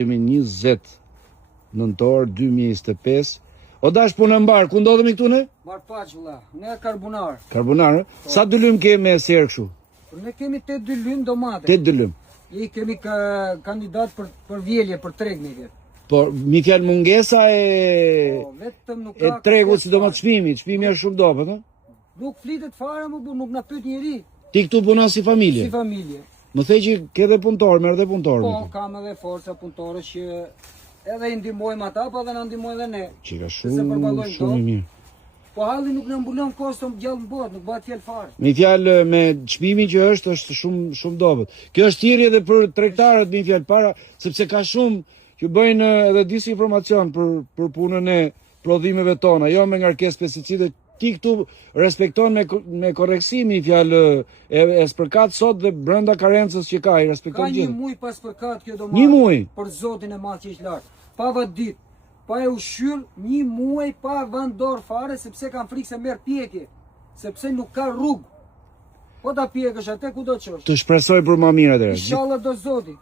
Kemi 20 nëntor 2025. O dash punë mbar, ku ndodhemi këtu ne? Mbar paç vëlla, ne karbonar. Karbonar, sa dylym kemi me serë kështu? Ne kemi 8 dylym domate. 8 dylym. I kemi kandidat për vjelje, për treg një vjet. Po, mi fjalë mungesa e vetëm nuk ka tregut, sidomos çmimi është shumë dobët, ëh? Nuk flitet fare më bu, nuk na pyet njeri. Ti këtu punon si familje? Si familje. Më thej që ke dhe punëtor, merr dhe punëtor. Po, kam edhe forca punëtorë që edhe i ndihmojmë ata, po edhe na ndihmojnë edhe ne. Çika shumë i mirë. Po halli nuk na mbulon koston gjallë mbot, nuk bëhet fjalë fare. Mi fjalë me çmimin që është shumë dobët. Kjo është thirrje edhe për tregtarët, mi fjalë para, sepse ka shumë që bëjnë edhe disi informacion për punën e prodhimeve tona, jo me ngarkesë pesticide. Ti këtu respekton me korreksimi fjalë e spërkat sot dhe brenda karencës që ka, i respekton gjithë. Ka një muj pas spërkat kjo domosdoshmë. Një muj për Zotin e Madh që është lart. Pa ditë, pa e ushqyr, një muaj pa vendor fare sepse kanë frikë se merr pjekje, sepse nuk ka rrugë. Po ta pjekësh atë ku do të çosh. Të shpresoj për më mirë atëherë. Inshallah do Zoti.